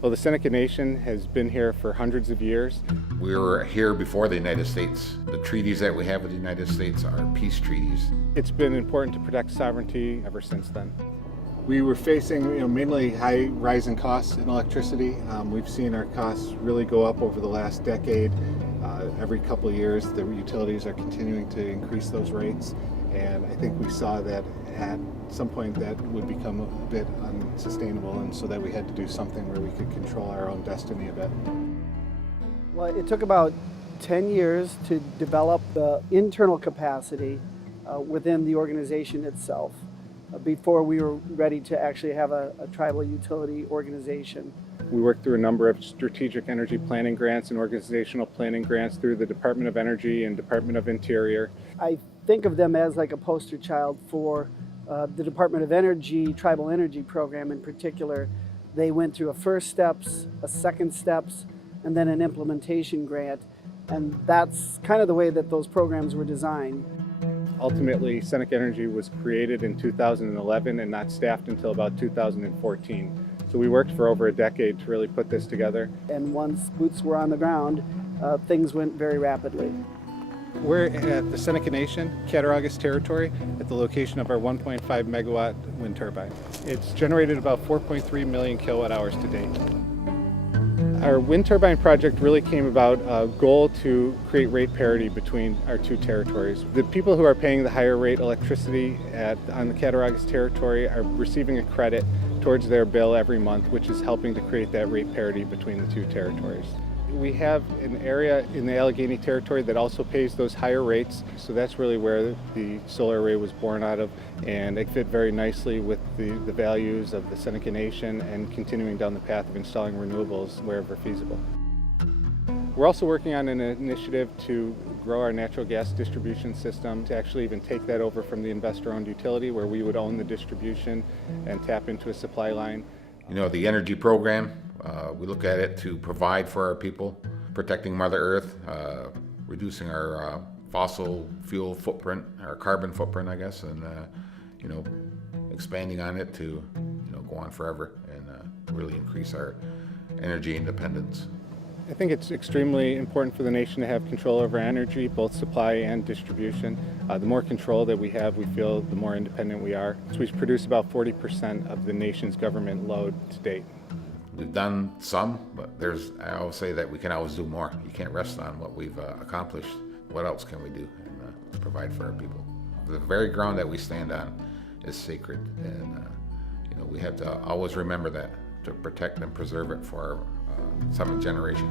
Well, the Seneca Nation has been here for hundreds of years. We were here before the United States. The treaties that we have with the United States are peace treaties. It's been important to protect sovereignty ever since then. We were facing mainly high rising costs in electricity. We've seen our costs really go up over the last decade. Every couple of years, the utilities are continuing to increase those rates, and I think we saw that at some point that would become a bit unsustainable, and so that we had to do something where we could control our own destiny a bit. Well, it took about 10 years to develop the internal capacity within the organization itself before we were ready to actually have a tribal utility organization. We worked through a number of strategic energy planning grants and organizational planning grants through the Department of Energy and Department of Interior. I think of them as like a poster child for the Department of Energy, Tribal Energy Program in particular. They went through a first steps, a second steps, and then an implementation grant. And that's kind of the way that those programs were designed. Ultimately, Seneca Energy was created in 2011 and not staffed until about 2014. So we worked for over a decade to really put this together. And once boots were on the ground, things went very rapidly. We're at the Seneca Nation, Cattaraugus territory, at the location of our 1.5 megawatt wind turbine. It's generated about 4.3 million kilowatt hours to date. Our wind turbine project really came about a goal to create rate parity between our two territories. The people who are paying the higher rate electricity on the Cattaraugus territory are receiving a credit towards their bill every month, which is helping to create that rate parity between the two territories. We have an area in the Allegheny territory that also pays those higher rates, so that's really where the solar array was born out of, and it fit very nicely with the values of the Seneca Nation and continuing down the path of installing renewables wherever feasible. We're also working on an initiative to grow our natural gas distribution system, to actually even take that over from the investor-owned utility where we would own the distribution and tap into a supply line. You know, the energy program, we look at it to provide for our people, protecting Mother Earth, reducing our fossil fuel footprint, our carbon footprint, I guess, and expanding on it to go on forever and really increase our energy independence. I think it's extremely important for the nation to have control over energy, both supply and distribution. The more control that we have, we feel the more independent we are. So we produce about 40% of the nation's government load to date. We've done some, but I always say that we can always do more. You can't rest on what we've accomplished. What else can we do and provide for our people? The very ground that we stand on is sacred, and we have to always remember that, to protect and preserve it for our 7th generation.